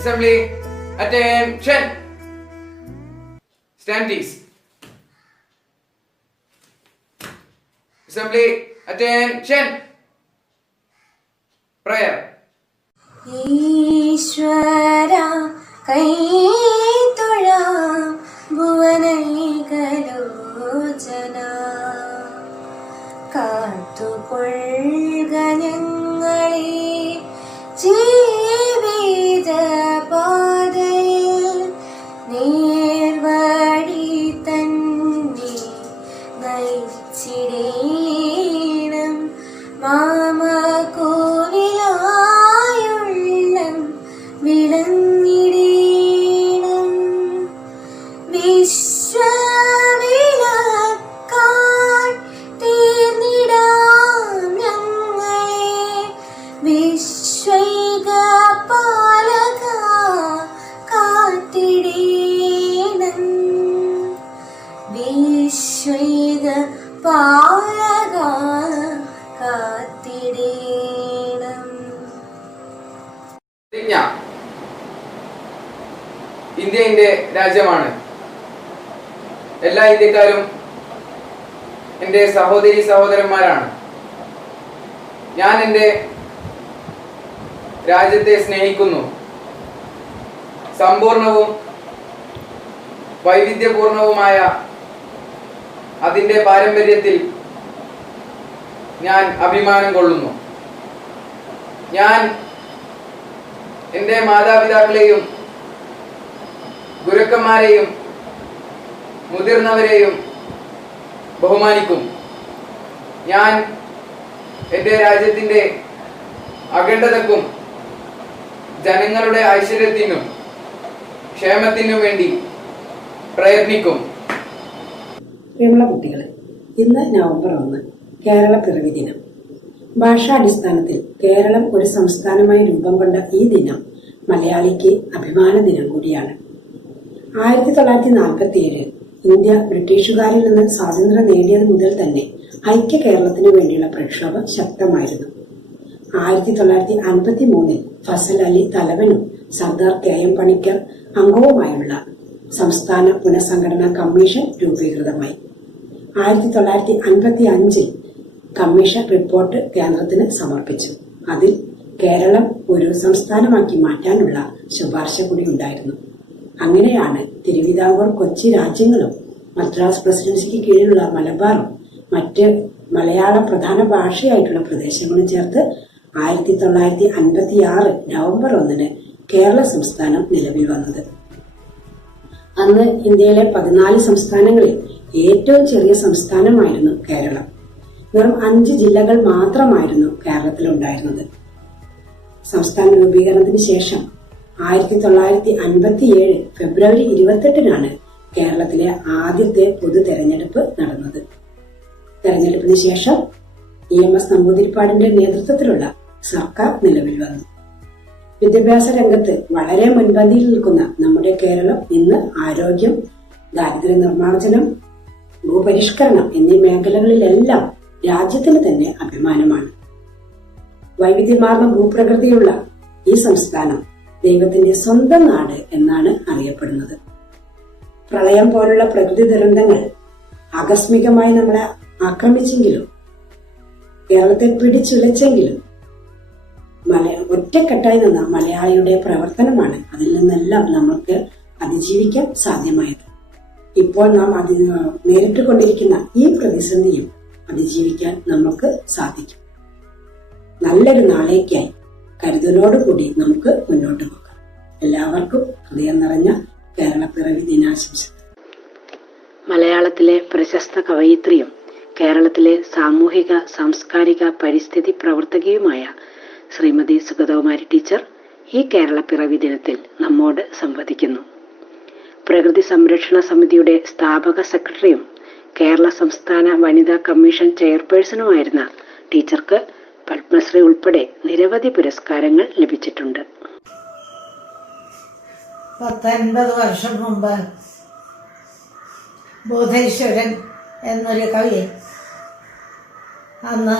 Assembly, attention. Stand please. Assembly, attention. Prayer. ഈശ്വരാ കൈ തൊഴാം ഭുവനൈകലോചന കാത്തുകൊള്ളുക ഞങ്ങളെ ജീവിതപാതയിൽ നേർവഴി തന്നെ നയിച്ചിടേണം മാമകോവിലായുള്ളം വിളങ്ങിടേണം വിശ്വവിളക്കായി തീർന്നിടാം ഞങ്ങളെ വിശ്വൈക പാലക കാത്തിടേണം വിശ്വൈക പാലക കാത്തിടേണം. ഇന്ത്യ എന്റെ രാജ്യമാണ്. എല്ലാ ഇന്ത്യക്കാരും എൻ്റെ സഹോദരി സഹോദരന്മാരാണ്. ഞാൻ എൻ്റെ രാജ്യത്തെ സ്നേഹിക്കുന്നു. സമ്പൂർണവും വൈവിധ്യപൂർണവുമായ അതിൻ്റെ പാരമ്പര്യത്തിൽ ഞാൻ അഭിമാനം കൊള്ളുന്നു. ഞാൻ എൻ്റെ മാതാപിതാക്കളെയും ഗുരുക്കന്മാരെയും മുതിർന്നവരെയും ബഹുമാനിക്കും. ഞാൻ എൻ്റെ രാജ്യത്തിൻ്റെ അഖണ്ഡതയ്ക്കും ജനങ്ങളുടെ ഐശ്വര്യത്തിനും ക്ഷേമത്തിനും വേണ്ടി പ്രയത്നിക്കും. പ്രിയമുള്ള കുട്ടികളെ, ഇന്ന് നവംബർ 1 കേരള പിറവി ദിനം. ഭാഷാടിസ്ഥാനത്തിൽ കേരളം ഒരു സംസ്ഥാനമായി രൂപം കൊണ്ട ഈ ദിനം മലയാളിക്ക് അഭിമാന ദിനം കൂടിയാണ്. 1947 ഇന്ത്യ ബ്രിട്ടീഷുകാരിൽ നിന്ന് സ്വാതന്ത്ര്യം നേടിയത് മുതൽ തന്നെ ഐക്യ കേരളത്തിനു വേണ്ടിയുള്ള പ്രക്ഷോഭം ശക്തമായിരുന്നു. 1953 ഫസൽ അലി തലവനും സർദാർ KM പണിക്കർ അംഗവുമായുള്ള സംസ്ഥാന പുനഃസംഘടനാ കമ്മീഷൻ രൂപീകൃതമായി. 1955 കമ്മീഷൻ റിപ്പോർട്ട് കേന്ദ്രത്തിന് സമർപ്പിച്ചു. അതിൽ കേരളം ഒരു സംസ്ഥാനമാക്കി മാറ്റാനുള്ള ശുപാർശ കൂടി ഉണ്ടായിരുന്നു. അങ്ങനെയാണ് തിരുവിതാംകൂർ, കൊച്ചി രാജ്യങ്ങളും മദ്രാസ് പ്രസിഡൻസിക്ക് കീഴിലുള്ള മലബാറും മറ്റ് മലയാളം പ്രധാന ഭാഷയായിട്ടുള്ള പ്രദേശങ്ങളും ചേർത്ത് 1956 നവംബർ 1 കേരള സംസ്ഥാനം നിലവിൽ വന്നത്. അന്ന് ഇന്ത്യയിലെ 14 സംസ്ഥാനങ്ങളിൽ ഏറ്റവും ചെറിയ സംസ്ഥാനമായിരുന്നു കേരളം. വെറും 5 ജില്ലകൾ മാത്രമായിരുന്നു കേരളത്തിലുണ്ടായിരുന്നത്. സംസ്ഥാന രൂപീകരണത്തിന് ശേഷം 1957 ഫെബ്രുവരി 28 കേരളത്തിലെ ആദ്യത്തെ പൊതു തെരഞ്ഞെടുപ്പ് നടന്നത്. തെരഞ്ഞെടുപ്പിന് ശേഷം EMS നമ്പൂതിരിപ്പാടിന്റെ നേതൃത്വത്തിലുള്ള സർക്കാർ നിലവിൽ വന്നു. വിദ്യാഭ്യാസ രംഗത്ത് വളരെ മുൻപന്തിയിൽ നിൽക്കുന്ന നമ്മുടെ കേരളം ഇന്ന് ആരോഗ്യം, ദാരിദ്ര്യ നിർമ്മാർജ്ജനം, ഭൂപരിഷ്കരണം എന്നീ മേഖലകളിലെല്ലാം രാജ്യത്തിന് തന്നെ അഭിമാനമാണ്. വൈവിധ്യമാർന്ന ഭൂപ്രകൃതിയുള്ള ഈ സംസ്ഥാനം ദൈവത്തിന്റെ സ്വന്തം നാട് എന്നാണ് അറിയപ്പെടുന്നത്. പ്രളയം പോലുള്ള പ്രകൃതി ദുരന്തങ്ങൾ ആകസ്മികമായി നമ്മളെ ആക്രമിച്ചെങ്കിലും കേരളത്തെ പിടിച്ചുലച്ചെങ്കിലും ഒറ്റക്കെട്ടായി നിന്ന മലയാളിയുടെ പ്രവർത്തനമാണ് അതിൽ നിന്നെല്ലാം നമുക്ക് അതിജീവിക്കാൻ സാധ്യമായത്. ഇപ്പോൾ നാം നേരിട്ടുകൊണ്ടിരിക്കുന്ന ഈ പ്രതിസന്ധിയും അതിജീവിക്കാൻ നമുക്ക് സാധിക്കും. നല്ലൊരു നാളേക്കായി കരുതലോടുകൂടി നമുക്ക് മുന്നോട്ട് പോകാം. എല്ലാവർക്കും ഹൃദയം നിറഞ്ഞ കേരളപ്പിറവി ദിനാശംസകൾ. മലയാളത്തിലെ പ്രശസ്ത കവയിത്രിയും കേരളത്തിലെ സാമൂഹിക സാംസ്കാരിക പരിസ്ഥിതി പ്രവർത്തകയുമായ ശ്രീമതി സുഗതകുമാരി ടീച്ചർ ഈ കേരളപ്പിറവി ദിനത്തിൽ നമ്മോട് സംവദിക്കുന്നു. പ്രകൃതി സംരക്ഷണ സമിതിയുടെ സ്ഥാപക സെക്രട്ടറിയും കേരള സംസ്ഥാന വനിതാ കമ്മീഷൻ ചെയർപേഴ്സണുമായിരുന്ന ടീച്ചർക്ക് പത്മശ്രീ ഉൾപ്പെടെ നിരവധി പുരസ്കാരങ്ങൾ ലഭിച്ചിട്ടുണ്ട്. 50 വർഷം മുമ്പ് ബോധേശ്വരൻ എന്നൊരു കവി അന്ന്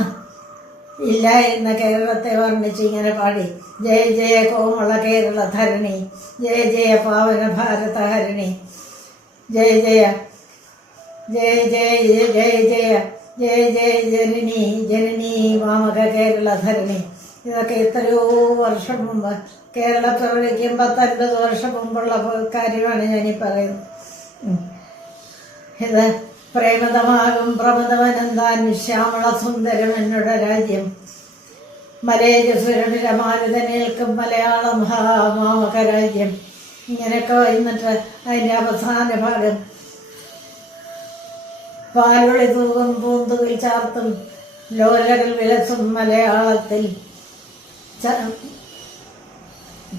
ഇല്ലായിരുന്ന കേരളത്തെ വർണ്ണിച്ച് ഇങ്ങനെ പാടി: ജയ ജയ കോമള കേരള ധരണി, ജയ ജയ പാവന ഭാരതഹരണി, ജയ ജയ ജയ ജയ ജയ ജയ ജയ ജയ ജനനി ജനനി മാമക കേരള ധരണി. ഇതൊക്കെ എത്രയോ വർഷം മുമ്പ്, കേരളപ്പിറവിക്ക് 50-50 വർഷം മുമ്പുള്ള കാര്യമാണ് ഞാനീ പറയുന്നത്. ഇത് പ്രേമതമാകും പ്രമദവനന്താൻ ശ്യാമള സുന്ദരം എന്നോട് രാജ്യം, മലയജസുരമാരുതനേൽക്കും മലയാളം മാമക രാജ്യം. ഇങ്ങനെയൊക്കെ വന്നിട്ട് അതിൻ്റെ അവസാന ഭാഗം: പാലുളി തൂകും പൂന്തുകിൽ ചാർത്തും ലോലകൾ വിലസും മലയാളത്തിൽ,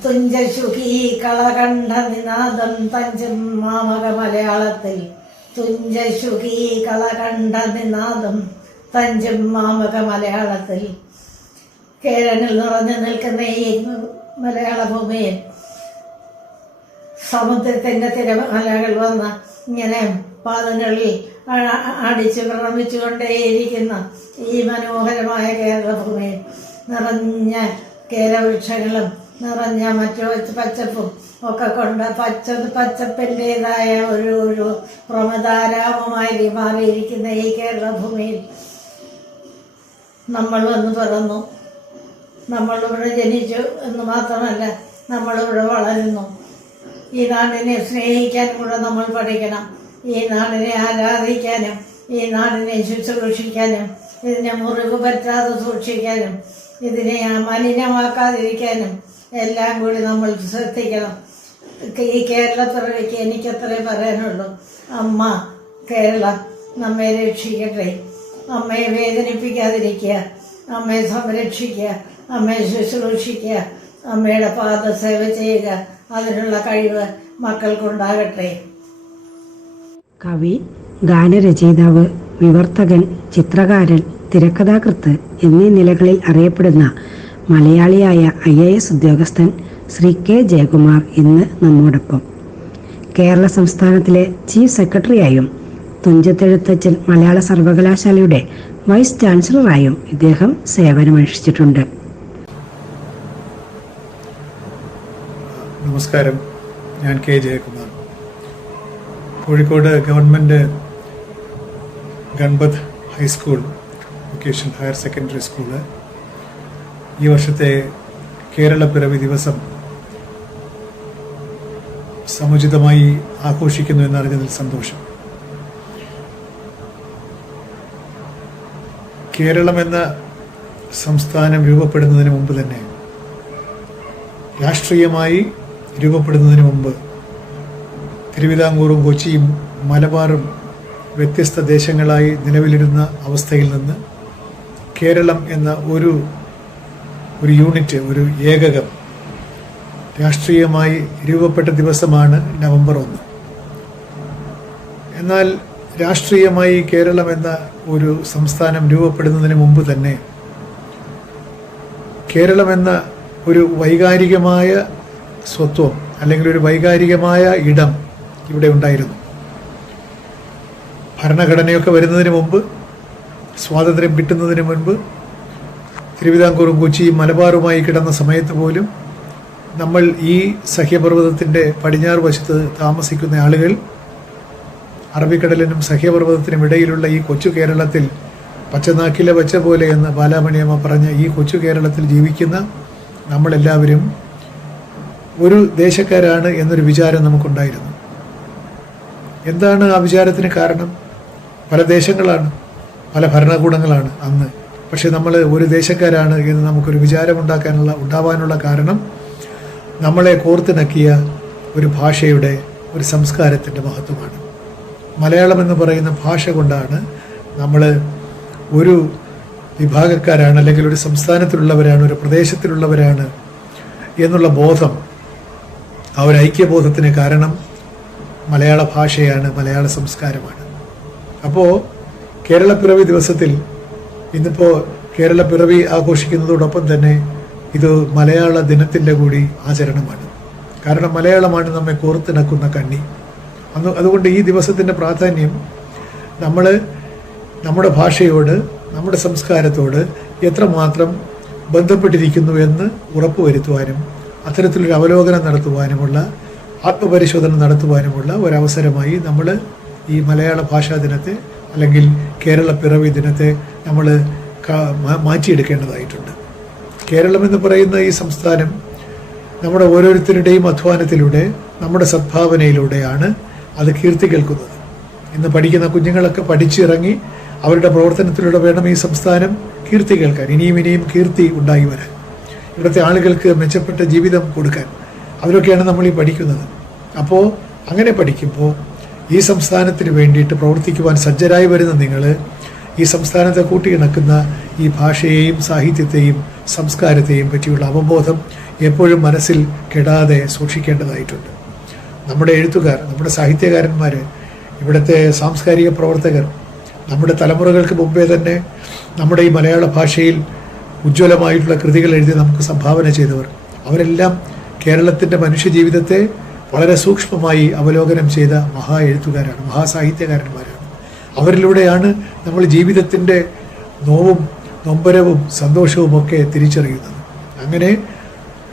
തുഞ്ചശുഖി കളകണ്ഠ നിനാദം തഞ്ചും മാമക മലയാളത്തിൽ, തുഞ്ചശുഖി കളകണ്ഠ നിനാദം തഞ്ചും മാമക മലയാളത്തിൽ. കേരളങ്ങൾ നിറഞ്ഞു നിൽക്കുന്ന ഈ മലയാള ഭൂമിയിൽ സമുദ്രത്തിൻ്റെ തിരമലകൾ വന്ന് ഇങ്ങനെ പാദങ്ങളിൽ അടിച്ച് വിറമിച്ചുകൊണ്ടേയിരിക്കുന്ന ഈ മനോഹരമായ കേരളഭൂമിയിൽ നിറഞ്ഞ കേരവൃക്ഷങ്ങളും നിറഞ്ഞ മറ്റു പച്ചപ്പും ഒക്കെ കൊണ്ട് പച്ചപ്പിൻ്റെതായ ഒരു പ്രമദാരാമമായി മാറിയിരിക്കുന്ന ഈ കേരളഭൂമിയിൽ നമ്മൾ വന്ന് പിറന്നു. നമ്മളിവിടെ ജനിച്ചു എന്ന് മാത്രമല്ല, നമ്മളിവിടെ വളരുന്നു. ഈ നാടിനെ സ്നേഹിക്കാൻ കൂടെ നമ്മൾ പഠിക്കണം. ഈ നാടിനെ ആരാധിക്കാനും ഈ നാടിനെ ശുശ്രൂഷിക്കാനും ഇതിനെ മുറിവ് പറ്റാതെ സൂക്ഷിക്കാനും ഇതിനെ മലിനമാക്കാതിരിക്കാനും എല്ലാം കൂടി നമ്മൾ ശ്രദ്ധിക്കണം. ഈ കേരളപ്പിറവിക്ക് എനിക്കത്രേ പറയാനുള്ളൂ. അമ്മ കേരളം നമ്മെ രക്ഷിക്കട്ടെ. അമ്മയെ വേദനിപ്പിക്കാതിരിക്കുക, അമ്മയെ സംരക്ഷിക്കുക, അമ്മയെ ശുശ്രൂഷിക്കുക, അമ്മയുടെ പാദസേവ ചെയ്യുക. അതിനുള്ള കഴിവ് മക്കൾക്കുണ്ടാകട്ടെ. കവി, ഗാനരചയിതാവ്, വിവർത്തകൻ, ചിത്രകാരൻ, തിരക്കഥാകൃത്ത് എന്നീ നിലകളിൽ അറിയപ്പെടുന്ന മലയാളിയായ IAS ഉദ്യോഗസ്ഥൻ ശ്രീ K. ജയകുമാർ ഇന്ന് നമ്മോടൊപ്പം. കേരള സംസ്ഥാനത്തിലെ ചീഫ് സെക്രട്ടറിയായും തുഞ്ചത്തെഴുത്തച്ഛൻ മലയാള സർവകലാശാലയുടെ വൈസ് ചാൻസലറായും ഇദ്ദേഹം സേവനമനുഷ്ഠിച്ചിട്ടുണ്ട്. നമസ്കാരം, ഞാൻ K. Jayakumar. Kozhikode government Ganpat high school vocational higher secondary school ഈ വർഷത്തെ കേരളപ്പിറവി ദിവസം സമുചിതമായി ആഘോഷിക്കുന്നു എന്നറിഞ്ഞതിൽ സന്തോഷം. കേരളം എന്ന സംസ്ഥാനം രൂപപ്പെടുന്നതിന് മുമ്പ് തന്നെ, രാഷ്ട്രീയമായി രൂപപ്പെടുന്നതിന് മുമ്പ്, തിരുവിതാംകൂറും കൊച്ചിയും മലബാറും വ്യത്യസ്ത ദേശങ്ങളായി നിലവിലിരുന്ന അവസ്ഥയിൽ നിന്ന് കേരളം എന്ന ഒരു യൂണിറ്റ്, ഒരു ഏകകം രാഷ്ട്രീയമായി രൂപപ്പെട്ട ദിവസമാണ് നവംബർ 1. എന്നാൽ രാഷ്ട്രീയമായി കേരളം എന്ന ഒരു സംസ്ഥാനം രൂപപ്പെടുന്നതിന് മുമ്പ് തന്നെ കേരളം എന്ന ഒരു വൈകാരികമായ സ്വത്വം അല്ലെങ്കിൽ ഒരു വൈകാരികമായ ഇടം ഇവിടെ ഉണ്ടായിരുന്നു. ഭരണഘടനയൊക്കെ വരുന്നതിന് മുമ്പ്, സ്വാതന്ത്ര്യം കിട്ടുന്നതിന് മുൻപ്, തിരുവിതാംകൂറും കൊച്ചിയും മലബാറുമായി കിടന്ന സമയത്ത് പോലും നമ്മൾ ഈ സഹ്യപർവ്വതത്തിൻ്റെ പടിഞ്ഞാറ് വശത്ത് താമസിക്കുന്ന ആളുകൾ അറബിക്കടലിനും സഹ്യപർവ്വതത്തിനും ഇടയിലുള്ള ഈ കൊച്ചു കേരളത്തിൽ പച്ചനാക്കിലെ വച്ച പോലെ എന്ന് ബാലാമണിയമ്മ പറഞ്ഞ ഈ കൊച്ചു കേരളത്തിൽ ജീവിക്കുന്ന നമ്മളെല്ലാവരും ഒരു ദേശക്കാരാണ് എന്നൊരു വിചാരം നമുക്കുണ്ടായിരുന്നു. എന്താണ് ആ വിചാരത്തിന് കാരണം? പല ദേശങ്ങളാണ്, പല ഭരണകൂടങ്ങളാണ് അന്ന്. പക്ഷെ നമ്മൾ ഒരു ദേശക്കാരാണ് എന്ന് നമുക്കൊരു ഉണ്ടാവാനുള്ള കാരണം നമ്മളെ കോർത്തിണക്കിയ ഒരു ഭാഷയുടെ, ഒരു സംസ്കാരത്തിൻ്റെ മഹത്വമാണ്. മലയാളം എന്ന് പറയുന്ന ഭാഷ കൊണ്ടാണ് നമ്മൾ ഒരു വിഭാഗക്കാരാണ്, അല്ലെങ്കിൽ ഒരു സംസ്ഥാനത്തിലുള്ളവരാണ്, ഒരു പ്രദേശത്തിലുള്ളവരാണ് എന്നുള്ള ബോധം, ആ ഒരു ഐക്യബോധത്തിന് കാരണം മലയാള ഭാഷയാണ്, മലയാള സംസ്കാരമാണ്. അപ്പോൾ കേരളപ്പിറവി ദിവസത്തിൽ ഇന്നിപ്പോൾ കേരളപ്പിറവി ആഘോഷിക്കുന്നതോടൊപ്പം തന്നെ ഇത് മലയാള ദിനത്തിൻ്റെ കൂടി ആചരണമാണ്. കാരണം മലയാളമാണ് നമ്മെ കോർത്തിണക്കുന്ന കണ്ണി. അതുകൊണ്ട് ഈ ദിവസത്തിൻ്റെ പ്രാധാന്യം നമ്മൾ നമ്മുടെ ഭാഷയോട് നമ്മുടെ സംസ്കാരത്തോട് എത്രമാത്രം ബന്ധപ്പെട്ടിരിക്കുന്നു എന്ന് ഉറപ്പുവരുത്തുവാനും അത്തരത്തിലൊരു അവലോകനം നടത്തുവാനുമുള്ള ആത്മപരിശോധന നടത്തുവാനുമുള്ള ഒരവസരമായി നമ്മൾ ഈ മലയാള ഭാഷാ ദിനത്തെ അല്ലെങ്കിൽ കേരള പിറവി ദിനത്തെ നമ്മൾ മാറ്റിയെടുക്കേണ്ടതായിട്ടുണ്ട്. കേരളം എന്ന് പറയുന്ന ഈ സംസ്ഥാനം നമ്മുടെ ഓരോരുത്തരുടെയും അധ്വാനത്തിലൂടെ നമ്മുടെ സദ്ഭാവനയിലൂടെയാണ് അത് കീർത്തി കേൾക്കുന്നത്. ഇന്ന് പഠിക്കുന്ന കുഞ്ഞുങ്ങളൊക്കെ പഠിച്ചിറങ്ങി അവരുടെ പ്രവർത്തനത്തിലൂടെ വേണം ഈ സംസ്ഥാനം കീർത്തി കേൾക്കാൻ, ഇനിയും ഇനിയും കീർത്തി ഉണ്ടായി വരാൻ, ഇവിടുത്തെ ആളുകൾക്ക് മെച്ചപ്പെട്ട ജീവിതം കൊടുക്കാൻ. അവരൊക്കെയാണ് നമ്മൾ ഈ പഠിക്കുന്നത്. അപ്പോൾ അങ്ങനെ പഠിക്കുമ്പോൾ ഈ സംസ്ഥാനത്തിന് വേണ്ടിയിട്ട് പ്രവർത്തിക്കുവാൻ സജ്ജരായി വരുന്ന നിങ്ങൾ ഈ സംസ്ഥാനത്തെ കൂട്ടിയിണക്കുന്ന ഈ ഭാഷയെയും സാഹിത്യത്തെയും സംസ്കാരത്തെയും പറ്റിയുള്ള അവബോധം എപ്പോഴും മനസ്സിൽ കെടാതെ സൂക്ഷിക്കേണ്ടതായിട്ടുണ്ട്. നമ്മുടെ എഴുത്തുകാർ, നമ്മുടെ സാഹിത്യകാരന്മാർ, ഇവിടുത്തെ സാംസ്കാരിക പ്രവർത്തകർ, നമ്മുടെ തലമുറകൾക്ക് മുമ്പേ തന്നെ നമ്മുടെ ഈ മലയാള ഭാഷയിൽ ഉജ്ജ്വലമായിട്ടുള്ള കൃതികൾ എഴുതി നമുക്ക് സംഭാവന ചെയ്തവർ, അവരെല്ലാം കേരളത്തിൻ്റെ മനുഷ്യജീവിതത്തെ വളരെ സൂക്ഷ്മമായി അവലോകനം ചെയ്ത മഹാ എഴുത്തുകാരാണ്, മഹാസാഹിത്യകാരന്മാരാണ്. അവരിലൂടെയാണ് നമ്മൾ ജീവിതത്തിൻ്റെ നോവും നൊമ്പരവും സന്തോഷവും ഒക്കെ തിരിച്ചറിയുന്നത്. അങ്ങനെ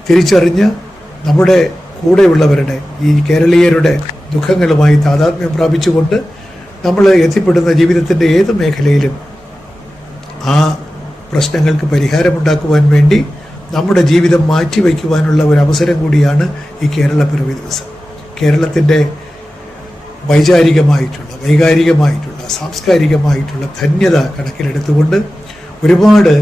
തിരിച്ചറിഞ്ഞ് നമ്മുടെ കൂടെയുള്ളവരുടെ, ഈ കേരളീയരുടെ ദുഃഖങ്ങളുമായി താതാത്മ്യം പ്രാപിച്ചുകൊണ്ട് നമ്മൾ എത്തിപ്പെടുന്ന ജീവിതത്തിൻ്റെ ഏത് മേഖലയിലും ആ പ്രശ്നങ്ങൾക്ക് പരിഹാരമുണ്ടാക്കുവാൻ വേണ്ടി നമ്മുടെ ജീവിതം മാറ്റിവെക്കുവാനുള്ള ഒരു അവസരം കൂടിയാണ് ഈ കേരള പിറവി ദിവസം. കേരളത്തിൻ്റെ വൈകാരികമായിട്ടുള്ള സാംസ്കാരികമായിട്ടുള്ള ധന്യത കണക്കിലെടുത്തുകൊണ്ട് ഒരുപാട്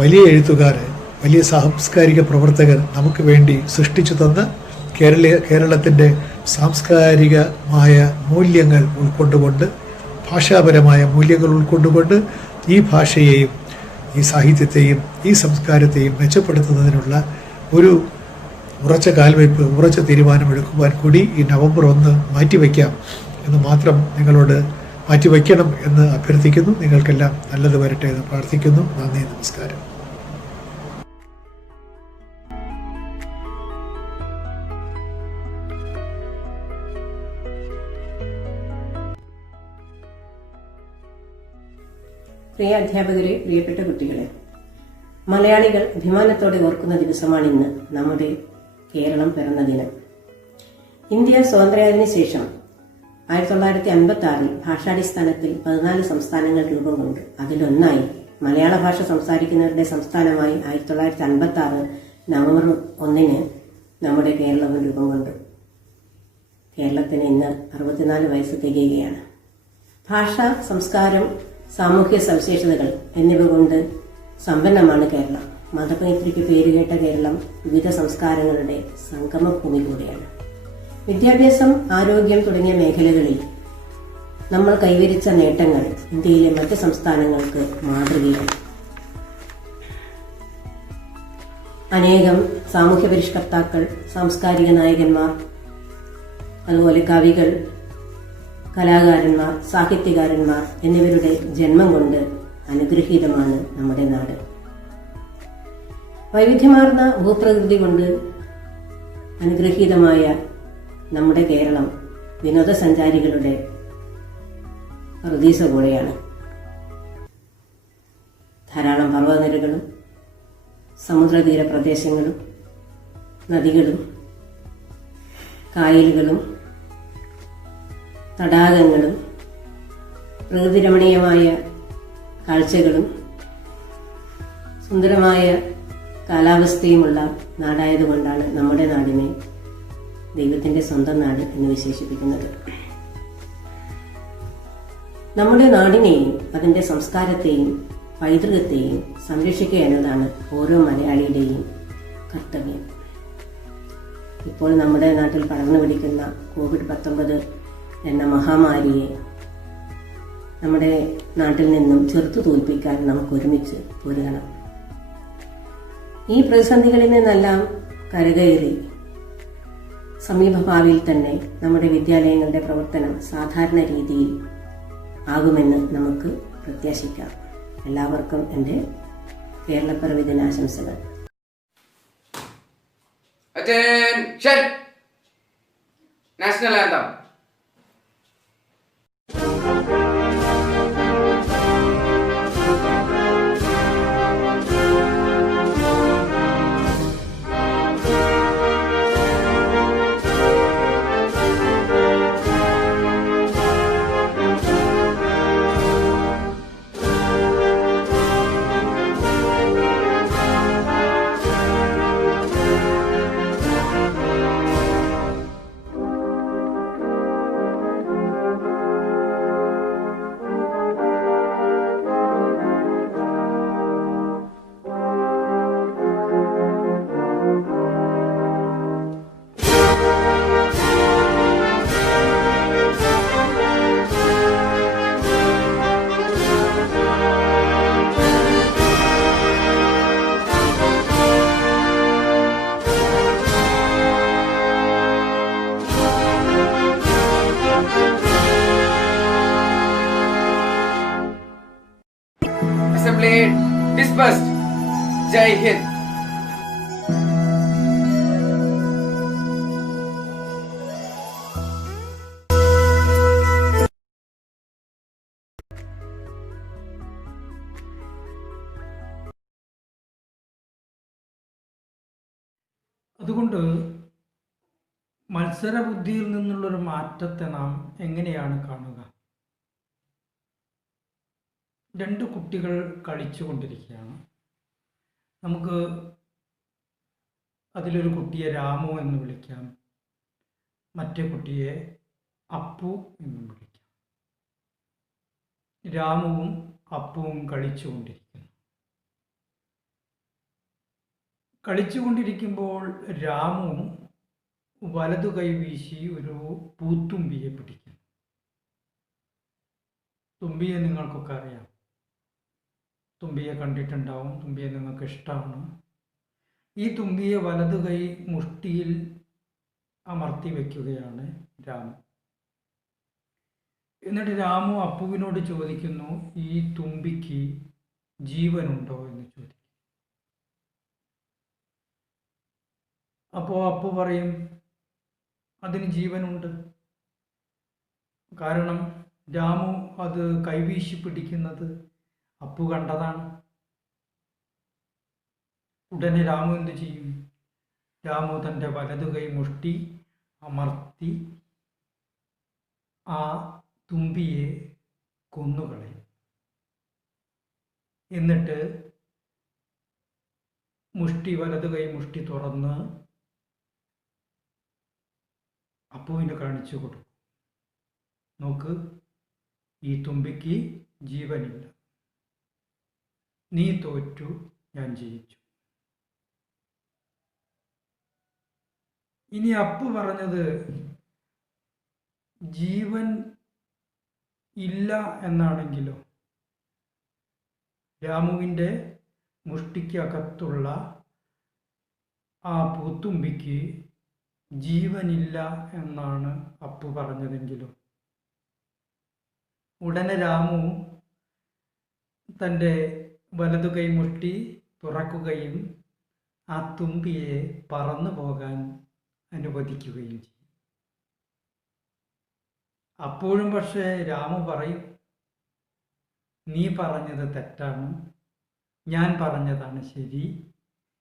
വലിയ എഴുത്തുകാർ, വലിയ സാംസ്കാരിക പ്രവർത്തകർ നമുക്ക് വേണ്ടി സൃഷ്ടിച്ചു തന്ന കേരളത്തിൻ്റെ സാംസ്കാരികമായ മൂല്യങ്ങൾ ഉൾക്കൊണ്ടുകൊണ്ട്, ഭാഷാപരമായ മൂല്യങ്ങൾ ഉൾക്കൊണ്ടുകൊണ്ട് ഈ ഭാഷയെയും ഈ സാഹിത്യത്തെയും ഈ സംസ്കാരത്തെയും മെച്ചപ്പെടുത്തുന്നതിനുള്ള ഒരു ഉറച്ച കാൽവയ്പ്, ഉറച്ച തീരുമാനമെടുക്കുവാൻ കൂടി ഈ നവംബർ 1 മാറ്റിവെക്കാം എന്ന് മാത്രം നിങ്ങളോട് മാറ്റിവെക്കണം എന്ന് അഭ്യർത്ഥിക്കുന്നു. നിങ്ങൾക്കെല്ലാം നല്ലത് വരട്ടെ എന്ന് പ്രാർത്ഥിക്കുന്നു. നന്ദി, നമസ്കാരം. പ്രിയ അധ്യാപകരെ, പ്രിയപ്പെട്ട കുട്ടികളെ, മലയാളികൾ അഭിമാനത്തോടെ ഓർക്കുന്ന ദിവസമാണിന്ന് നമ്മുടെ കേരളം പിറന്ന ദിനം. ഇന്ത്യ സ്വാതന്ത്ര്യായതിനു ശേഷം 1956 ഭാഷാടിസ്ഥാനത്തിൽ 14 സംസ്ഥാനങ്ങൾ രൂപം കൊണ്ടു. അതിലൊന്നായി മലയാള ഭാഷ സംസാരിക്കുന്നവരുടെ സംസ്ഥാനമായി 1956 നവംബർ 1 നമ്മുടെ കേരളവും രൂപം കൊണ്ടു. കേരളത്തിന് ഇന്ന് 64 വയസ്സ് തികയുകയാണ്. ഭാഷ, സംസ്കാരം, സാമൂഹ്യ സവിശേഷതകൾ എന്നിവ കൊണ്ട് സമ്പന്നമാണ് കേരളം. മതമൈത്രിക്ക് പേരുകേട്ട കേരളം വിവിധ സംസ്കാരങ്ങളുടെ സംഗമഭൂമി കൂടിയാണ്. വിദ്യാഭ്യാസം, ആരോഗ്യം തുടങ്ങിയ മേഖലകളിൽ നമ്മൾ കൈവരിച്ച നേട്ടങ്ങൾ ഇന്ത്യയിലെ മറ്റ് സംസ്ഥാനങ്ങൾക്ക് മാതൃകയാണ്. അനേകം സാമൂഹ്യ പരിഷ്കർത്താക്കൾ, സാംസ്കാരിക നായകന്മാർ, അതുപോലെ കവികൾ, കലാകാരന്മാർ, സാഹിത്യകാരന്മാർ എന്നിവരുടെ ജന്മം കൊണ്ട് അനുഗ്രഹീതമാണ് നമ്മുടെ നാട്. വൈവിധ്യമാർന്ന ഭൂപ്രകൃതി കൊണ്ട് അനുഗ്രഹീതമായ നമ്മുടെ കേരളം വിനോദസഞ്ചാരികളുടെ പ്രതീക്ഷ കൂടെയാണ്. ധാരാളം പർവ്വതനിരകളും സമുദ്രതീര പ്രദേശങ്ങളും നദികളും കായലുകളും തടാകങ്ങളും പ്രകൃതിരമണീയമായ കാഴ്ചകളും സുന്ദരമായ കാലാവസ്ഥയുമുള്ള നാടായതുകൊണ്ടാണ് നമ്മുടെ നാടിനെ ദൈവത്തിന്റെ സ്വന്തം നാട് എന്ന് വിശേഷിപ്പിക്കുന്നത്. നമ്മുടെ നാടിനെയും അതിന്റെ സംസ്കാരത്തെയും പൈതൃകത്തെയും സംരക്ഷിക്കുക എന്നതാണ് ഓരോ മലയാളിയുടെയും കർത്തവ്യം. ഇപ്പോൾ നമ്മുടെ നാട്ടിൽ പടർന്നു പിടിക്കുന്ന COVID-19 എന്ന മഹാമാരിയെ നമ്മുടെ നാട്ടിൽ നിന്നും ചെറുത്തു തോൽപ്പിക്കാൻ നമുക്ക് ഒരുമിച്ച് പൊരുതണം. ഈ പ്രതിസന്ധികളിൽ നിന്നെല്ലാം കരകയറി സമീപഭാവിയിൽ തന്നെ നമ്മുടെ വിദ്യാലയങ്ങളുടെ പ്രവർത്തനം സാധാരണ രീതിയിൽ ആകുമെന്ന് നമുക്ക് പ്രത്യാശിക്കാം. എല്ലാവർക്കും എൻ്റെ കേരളപ്പിറവി ദിനാശംസകൾ. Attention! National Anthem. അതുകൊണ്ട് മത്സരബുദ്ധിയിൽ നിന്നുള്ളൊരു മാറ്റത്തെ നാം എങ്ങനെയാണ് കാണുക? രണ്ട് കുട്ടികൾ കളിച്ചു കൊണ്ടിരിക്കുകയാണ്. നമുക്ക് അതിലൊരു കുട്ടിയെ രാമു എന്ന് വിളിക്കാം, മറ്റേ കുട്ടിയെ അപ്പു എന്നും വിളിക്കാം. രാമുവും അപ്പുവും കളിച്ചുകൊണ്ടിരിക്കുന്നു. കളിച്ചുകൊണ്ടിരിക്കുമ്പോൾ രാമു വലതു കൈ വീശി ഒരു പൂത്തുമ്പിയെ പിടിക്കുന്നു. തുമ്പിയെ നിങ്ങൾക്കൊക്കെ അറിയാം, തുമ്പിയെ കണ്ടിട്ടുണ്ടാവും, തുമ്പിയെ നിങ്ങൾക്ക് ഇഷ്ടമാണ്. ഈ തുമ്പിയെ വലതു കൈ മുഷ്ടിയിൽ അമർത്തി വയ്ക്കുകയാണ് രാമു. എന്നിട്ട് രാമു അപ്പുവിനോട് ചോദിക്കുന്നു, ഈ തുമ്പിക്ക് ജീവനുണ്ടോ എന്ന് ചോദിക്കും. അപ്പോൾ അപ്പു പറയും, അതിന് ജീവനുണ്ട്. കാരണം രാമു അത് കൈവീശി പിടിക്കുന്നത് അപ്പു കണ്ടതാണ്. ഉടനെ രാമു എന്ത് ചെയ്യും? രാമു തൻ്റെ വലതു കൈ മുഷ്ടി അമർത്തി ആ തുമ്പിയെ കൊന്നുകളയും. എന്നിട്ട് വലതു കൈ മുഷ്ടി തുറന്ന് അപ്പുവിന് കാണിച്ചു കൊടുക്കും. നോക്ക്, ഈ തുമ്പിക്ക് ജീവനില്ല, നീ തോറ്റു, ഞാൻ ജയിച്ചു. ഇനി അപ്പു പറഞ്ഞത് ജീവൻ ഇല്ല എന്നാണെങ്കിലോ, രാമുവിൻ്റെ മുഷ്ടിക്കകത്തുള്ള ആ പൂത്തുമ്പിക്ക് ജീവനില്ല എന്നാണ് അപ്പു പറഞ്ഞതെങ്കിലും, ഉടനെ രാമു തൻ്റെ വലതു കൈ മുഷ്ടി തുറക്കുകയും ആ തുമ്പിയെ പറന്നു പോകാൻ അനുവദിക്കുകയും ചെയ്യും. അപ്പോഴും പക്ഷേ രാമു പറയും, നീ പറഞ്ഞത് തെറ്റാണ്, ഞാൻ പറഞ്ഞതാണ് ശരി,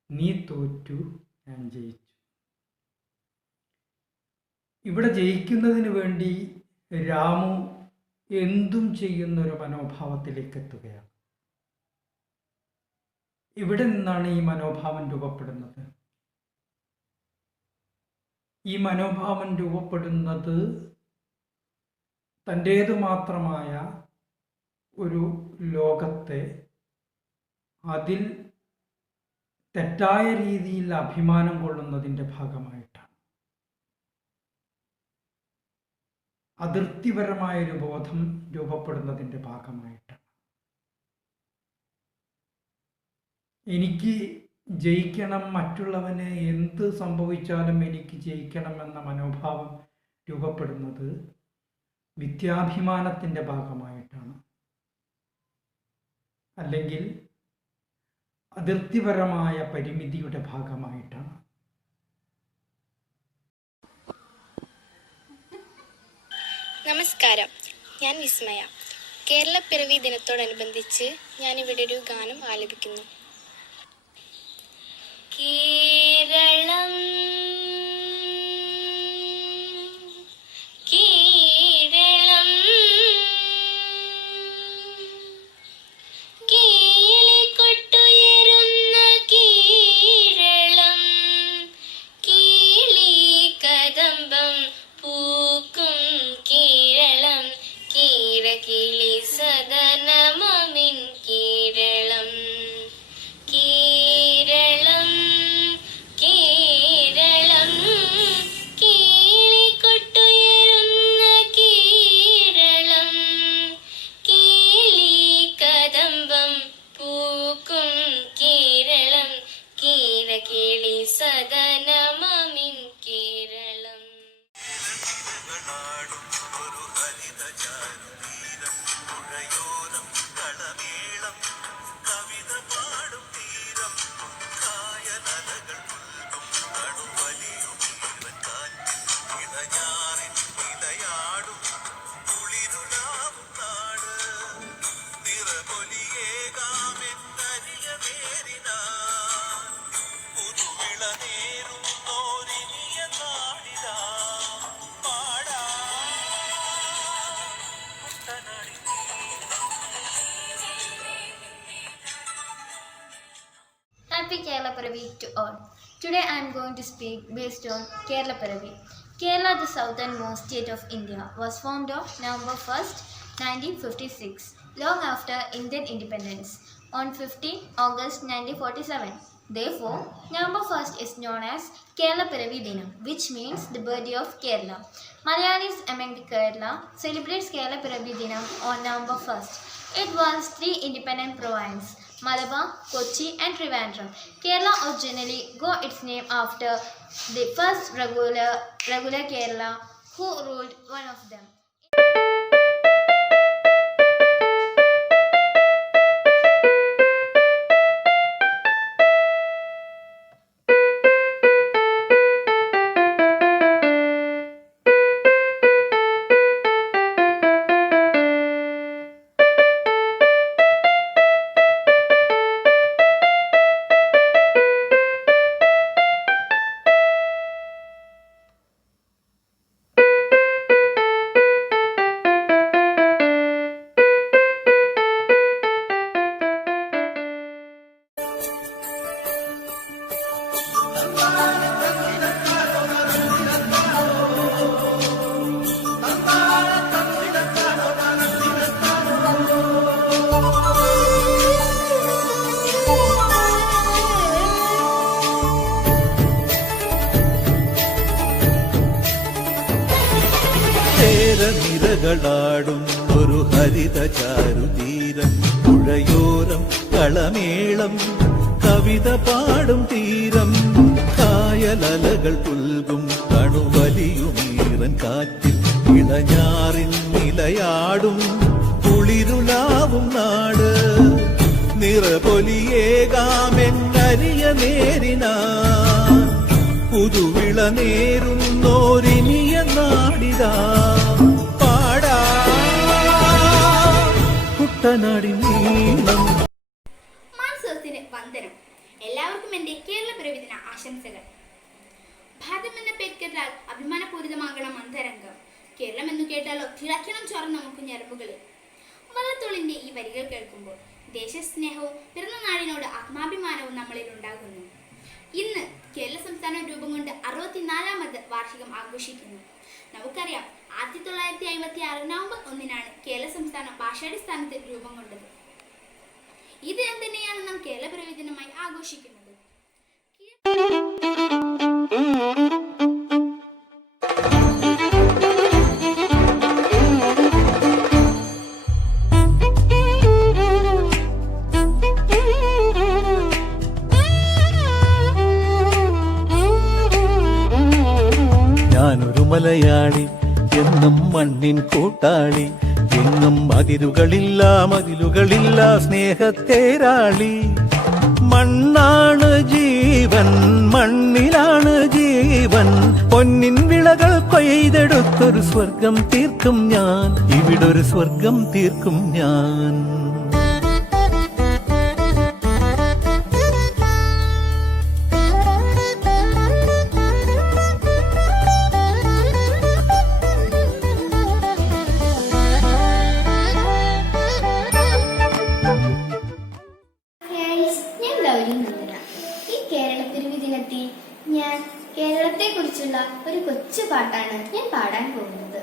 നീ തോറ്റു, ഞാൻ ജയിച്ചു. ഇവിടെ ജയിക്കുന്നതിന് വേണ്ടി രാമു എന്തും ചെയ്യുന്നൊരു മനോഭാവത്തിലേക്ക് എത്തുകയാണ്. ഇവിടെ നിന്നാണ് ഈ മനോഭാവം രൂപപ്പെടുന്നത്. ഈ മനോഭാവം രൂപപ്പെടുന്നത് തൻ്റേതു മാത്രമായ ഒരു ലോകത്തെ അതിൽ തെറ്റായ രീതിയിൽ അഭിമാനം കൊള്ളുന്നതിൻ്റെ ഭാഗമായിട്ടാണ്. അതിർത്തിപരമായൊരു ബോധം രൂപപ്പെടുന്നതിൻ്റെ ഭാഗമായിട്ടാണ്. എനിക്ക് ജയിക്കണം, മറ്റുള്ളവന് എന്ത് സംഭവിച്ചാലും എനിക്ക് ജയിക്കണം എന്ന മനോഭാവം രൂപപ്പെടുന്നത് വിദ്യാഭിമാനത്തിൻ്റെ ഭാഗമായിട്ടാണ്. അല്ലെങ്കിൽ അതിർത്തിപരമായ പരിമിതിയുടെ ഭാഗമായിട്ടാണ്. നമസ്കാരം, ഞാൻ വിസ്മയ. കേരളപ്പിറവി ദിനത്തോടനുബന്ധിച്ച് ഞാനിവിടെ ഒരു ഗാനം ആലപിക്കുന്നു. കേരളം കേരളം കേളികൊട്ടുയരുന്ന കേരളം, കേളി കദംബം പൂക്കും Keralam, കേരകിളി സദനമമിൻ Keralam. Keralam Today I am going to speak based on Kerala Piravi. Kerala, the southernmost state of India, was formed on November 1st, 1956, long after Indian independence, on 15 August 1947. Therefore, November 1st is known as Kerala Piravi Dinam, which means the birthday of Kerala. Malayalis among the Kerala celebrates Kerala Piravi Dinam on November 1st. It was 3 independent provinces, Malabar, Kochi and Trivandrum. Kerala originally got its name after the first regular Kerala who ruled one of them. നിരകളാടും ഒരു ഹരിത ചാരുതീരം, പുഴയോരം കളമേളം കവിത പാടും തീരം, കായലലകൾ പുൽകും കണുവലിയുമീറൻ കാറ്റിൽ ഇളഞ്ഞാറിൻ നിലയാടും കുളിരുലാവും നാട്, നിറപൊലിയേകാമെന്നരിയ നേരിനാ പുതുവിള നേരുന്നോരിനിയ നാടിതാ പാടാ കുട്ടനാടി നീളം. മാൻസോസിന് വന്ദനം. എല്ലാവർക്കും എൻ്റെ കേരള പിറവി ദിന ആശംസകൾ. ഭാരതം എന്ന പേര് കേട്ടാൽ അഭിമാനപൂരിതമാകണം അന്തരംഗം. കേരളം എന്നു കേട്ടാലോ തിളക്കണം ചോർന്ന നമുക്ക് ഞരമ്പുകളിൽ. വള്ളത്തോളിൻ്റെ ഈ വരികൾ കേൾക്കുമ്പോൾ ദേശസ്നേഹവും പിറന്ന നാടിനോട് ആത്മാഭിമാനവും നമ്മളിൽ ഉണ്ടാകുന്നു. ഇന്ന് കേരള സംസ്ഥാനം രൂപം കൊണ്ട് 64ാമത് വാർഷികം ആഘോഷിക്കുന്നു. നമുക്കറിയാം 1956 നവംബർ 1-നാണ് കേരള സംസ്ഥാനം ഭാഷാടിസ്ഥാനത്തിൽ രൂപം കൊണ്ടത്. ഈ ദിനം തന്നെയാണ് നാം കേരള പിറവി ദിനമായി ആഘോഷിക്കുന്നത്. ഞാനൊരു മലയാളി, എന്നും മണ്ണിൻ കൂട്ടാളി, എങ്ങും മതിലുകളില്ല സ്നേഹത്തേരാളി. മണ്ണാണ് ജീവൻ, മണ്ണിലാണ് ജീവൻ, പൊന്നിൻ വിളകൾ കൊയ്തെടുത്തൊരു സ്വർഗം തീർക്കും ഞാൻ, ഇവിടൊരു സ്വർഗം തീർക്കും ഞാൻ. ഈ കേരള പിറവി ദിനത്തിൽ ഞാൻ കേരളത്തെക്കുറിച്ചുള്ള ഒരു കൊച്ചു പാട്ടാണ് ഞാൻ പാടാൻ പോകുന്നത്.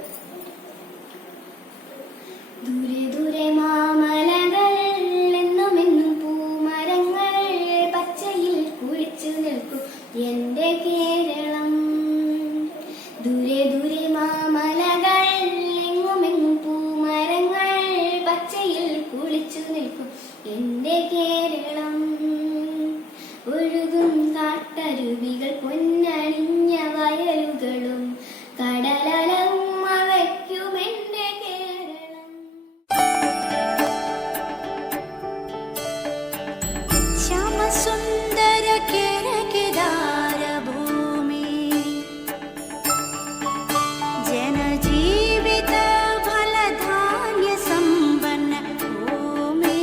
ദൂരെ ദൂരെ മാമലകൾ, എന്നുമെന്നും പൂമരങ്ങൾ, പച്ചയിൽ കുളിച്ചു നിൽക്കും എൻ്റെ കേരളം. ദൂരെ ദൂരെ മാമലകൾ, എങ്ങുമെങ്ങും പൂമരങ്ങൾ, പച്ചയിൽ കുളിച്ചു നിൽക്കും എൻ്റെ കേരളം. ഒഴുകും കാട്ടരുവികൾ, പൊന്നണിഞ്ഞ വയലുകളും, കടലലവും അവയ്ക്കും എൻ്റെ കേരളം. ശ്യാമസുന്ദര കേരകേദാര ഭൂമി, ജനജീവിത ഫലധാന്യ സമ്പന്ന ഭൂമി,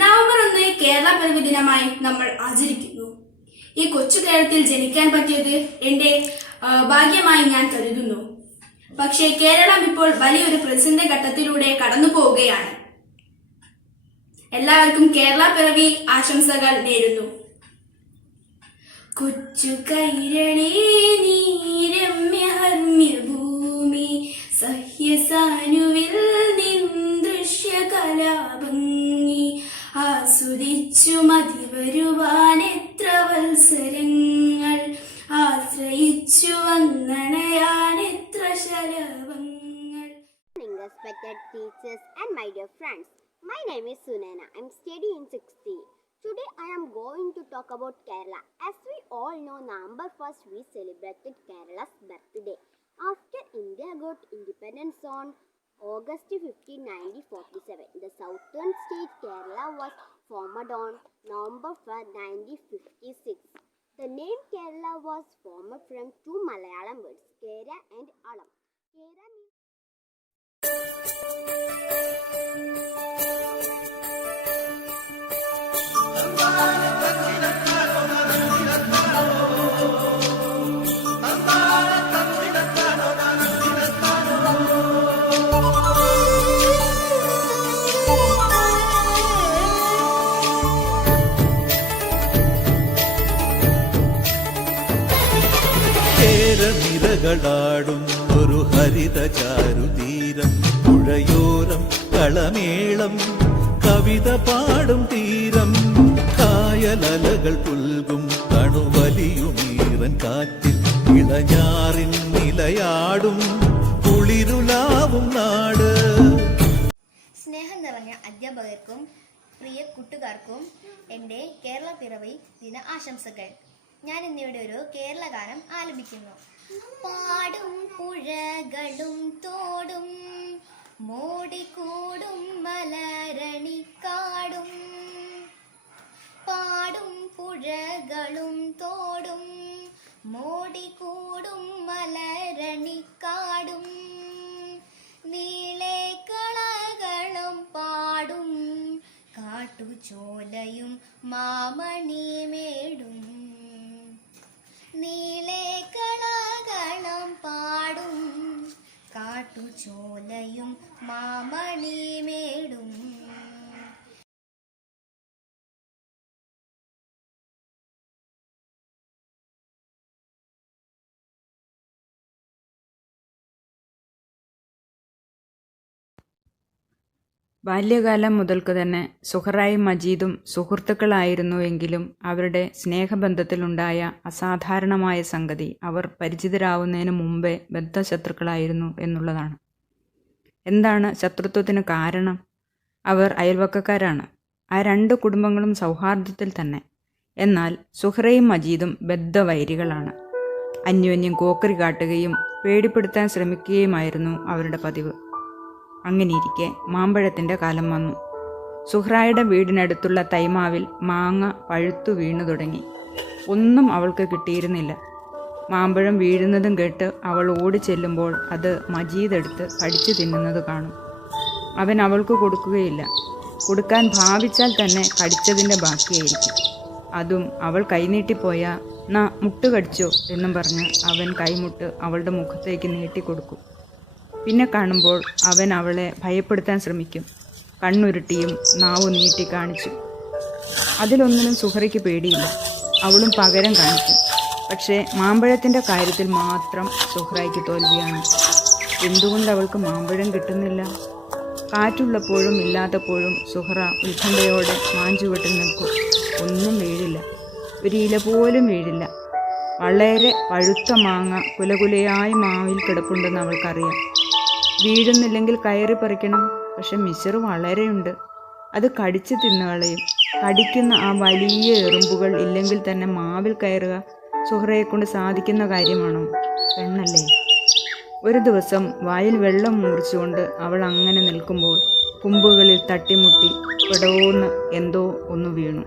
നവംബർ 1 കേരള പിറവി ദിനമായി നമ്മൾ ആചരിക്കുന്നു. ഈ കൊച്ചു കേരളത്തിൽ ജനിക്കാൻ പറ്റിയത് എൻ്റെ ഭാഗ്യമായി ഞാൻ കരുതുന്നു. പക്ഷേ കേരളം ഇപ്പോൾ വലിയൊരു പ്രതിസന്ധി ഘട്ടത്തിലൂടെ കടന്നു പോവുകയാണ്. എല്ലാവർക്കും കേരള പിറവി ആശംസകൾ നേരുന്നു. കൊച്ചു കൈരളി നീ രമ്യ ഹർമ്യ ഭൂമി സഹ്യസാനുവിൽ നിന്ദൃശ്യ കലാഭംഗി ആസ്വദിച്ചു മതി വരുവാൻ എത്ര വത്സരങ്ങൾ ആശ്രയിച്ചു വന്നണയാൻ എത്ര ശലഭങ്ങൾ. Respected teachers and my dear friends, my name is Sunena. I am studying in 6th. Today I am going to talk about Kerala. As we all know, November 1st we celebrated Kerala's birthday. After India got independence on August 15, 1947, the southern state Kerala was formed on November 1, 1956. The name Kerala was formed from two Malayalam words, Kera and Alam. Kera means കേരനിരകളാടും ഒരു ഹരിത ചാരുതീരം, പുഴയോരം കളമേളം കവിത പാടും തീരം, കായലലകൾ പുൽകും കണുവലിയുമീറൻ കാറ്റിൽ ഇളഞ്ഞാറിൻ നിലയാടും കുളിരുലാവും നാട്. സ്നേഹം നിറഞ്ഞ അധ്യാപകർക്കും പ്രിയ കൂട്ടുകാർക്കും എൻ്റെ കേരള പിറവി ദിന ആശംസകൾ. ഞാൻ ഇന്നിവിടെ ഒരു കേരള ഗാനം ആലപിക്കുന്നു. പാടും പുഴകളും തോടും മോടിക്കൂടും മലരണിക്കാടും, പാടും പുഴകളും തോടും മോടിക്കൂടും മലരണിക്കാടും, നീളെ കളകളും പാടും കാട്ടുചോലയും മാമണിമേടും, നീളെ കളകളും പാടും കാട്ടുചോലയും മാമണിമേടും. ബാല്യകാലം മുതൽക്ക് തന്നെ സുഹറായും മജീദും സുഹൃത്തുക്കളായിരുന്നുവെങ്കിലും അവരുടെ സ്നേഹബന്ധത്തിലുണ്ടായ അസാധാരണമായ സംഗതി അവർ പരിചിതരാവുന്നതിന് മുമ്പേ ബദ്ധശത്രുക്കളായിരുന്നു എന്നുള്ളതാണ്. എന്താണ് ശത്രുത്വത്തിന് കാരണം? അവർ അയൽവക്കക്കാരാണ്. ആ രണ്ട് കുടുംബങ്ങളും സൗഹാർദ്ദത്തിൽ തന്നെ. എന്നാൽ സുഹറയും മജീദും ബദ്ധവൈരികളാണ്. അന്യോന്യം കോക്കറി കാട്ടുകയും പേടിപ്പെടുത്താൻ ശ്രമിക്കുകയുമായിരുന്നു അവരുടെ പതിവ്. അങ്ങനെയിരിക്കെ മാമ്പഴത്തിൻ്റെ കാലം വന്നു. സുഹ്റായുടെ വീടിനടുത്തുള്ള തൈമാവിൽ മാങ്ങ പഴുത്തു വീണു തുടങ്ങി. ഒന്നും അവൾക്ക് കിട്ടിയിരുന്നില്ല. മാമ്പഴം വീഴുന്നതും കേട്ട് അവൾ ഓടിച്ചെല്ലുമ്പോൾ അത് മജീദ് എടുത്ത് കടിച്ചു തിന്നുന്നത് കാണും. അവൻ അവൾക്ക് കൊടുക്കുകയില്ല. കൊടുക്കാൻ ഭാവിച്ചാൽ തന്നെ കടിച്ചതിൻ്റെ ബാക്കിയായിരിക്കും. അതും അവൾ കൈനീട്ടിപ്പോയാൽ നാ മുട്ട് കടിച്ചോ എന്നും പറഞ്ഞ് അവൻ കൈമുട്ട് അവളുടെ മുഖത്തേക്ക് നീട്ടിക്കൊടുക്കും. പിന്നെ കാണുമ്പോൾ അവൻ അവളെ ഭയപ്പെടുത്താൻ ശ്രമിക്കും. കണ്ണുരുട്ടിയും നാവു നീട്ടി കാണിച്ചു. അതിലൊന്നിനും സുഹറയ്ക്ക് പേടിയില്ല. അവളും പകരം കാണിക്കും. പക്ഷേ മാമ്പഴത്തിൻ്റെ കാര്യത്തിൽ മാത്രം സുഹ്റയ്ക്ക് തോൽവിയാണ്. എന്തുകൊണ്ട് അവൾക്ക് മാമ്പഴം കിട്ടുന്നില്ല? കാറ്റുള്ളപ്പോഴും ഇല്ലാത്തപ്പോഴും സുഹറ ഉത്കണ്ഠയോടെ മാഞ്ചുവട്ടിൽ നിൽക്കും. ഒന്നും വീഴില്ല. ഒരു ഇല പോലും വീഴില്ല. വളരെ പഴുത്ത മാങ്ങ കുലകുലയായി മാവിൽ കിടപ്പുണ്ടെന്ന് അവൾക്കറിയാം. വീഴുന്നില്ലെങ്കിൽ കയറി പറിക്കണം. പക്ഷെ മിശ്റ് വളരെയുണ്ട്. അത് കടിച്ചു തിന്നുകളയും. കടിക്കുന്ന ആ വലിയ എറുമ്പുകൾ ഇല്ലെങ്കിൽ തന്നെ മാവിൽ കയറുക സുഹറയെക്കൊണ്ട് സാധിക്കുന്ന കാര്യമാണോ? പെണ്ണല്ലേ. ഒരു ദിവസം വായിൽ വെള്ളം മുറിച്ചുകൊണ്ട് അവൾ അങ്ങനെ നിൽക്കുമ്പോൾ കുമ്പുകളിൽ തട്ടിമുട്ടി പെടോന്ന് എന്തോ ഒന്ന് വീണു.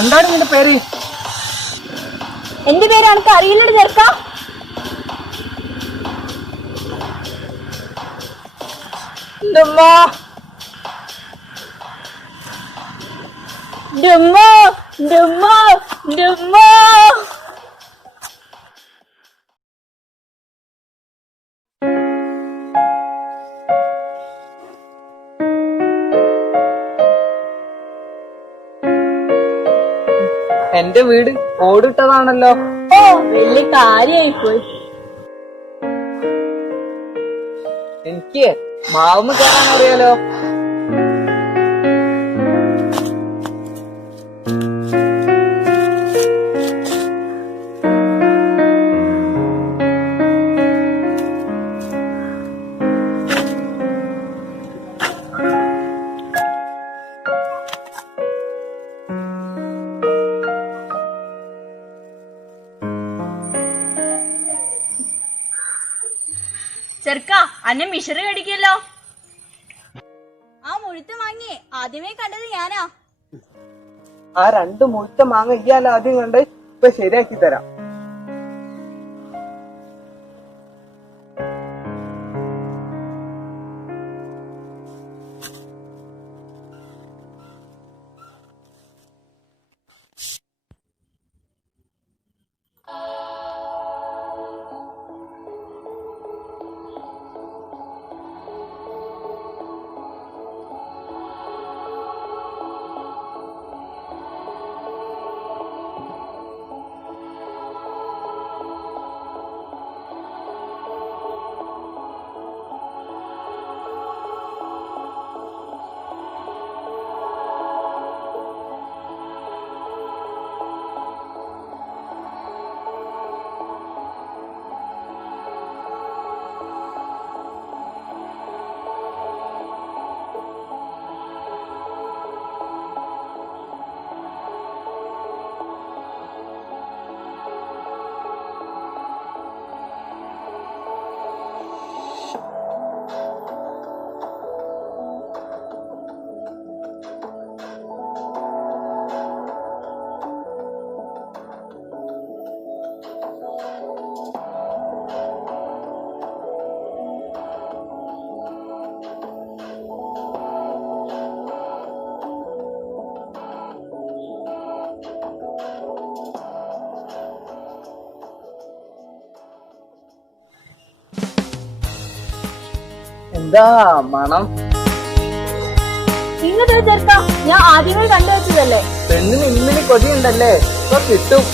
എന്താണ് നിന്റെ പേര്? എന്റെ പേര് എനിക്ക് അറിയില്ലത് ചെറുക്ക. എന്റെ വീട് ഓടിട്ടതാണല്ലോ. ഓ, വലിയ കാര്യമായി പോയി. എനിക്ക് മാവുമ്മ കയറാൻ അറിയാലോ. ചെറുക്ക, അന്നെ മിഷറി കടിക്കല്ലോ. ആ മുഴുത്ത മാങ്ങേ ആദ്യമേ കണ്ടത് ഞാനാ. ആ 2 മുഴുത്ത മാങ്ങ ഇയാൾ ആദ്യം കണ്ട് ഇപ്പൊ ശരിയാക്കി തരാം. എന്താ മണം? ഇങ്ങോട്ട് ചെറുക്ക, ഞാൻ ആദ്യമേ കണ്ടുവച്ചതല്ലേ. പെണ്ണിന് ഇന്നിന് കൊതിയുണ്ടല്ലേ, ഇപ്പൊ കിട്ടും.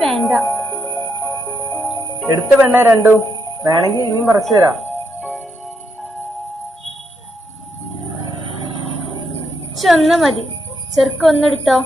വേണ്ട, എടുത്ത പെണ്ണെ രണ്ടും വേണമെങ്കിൽ ഇനിയും പറിച്ചു തരാം. ഒന്ന് മതി. ചെറുക്ക ഒന്നെടുത്തോ.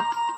നോക്കാം.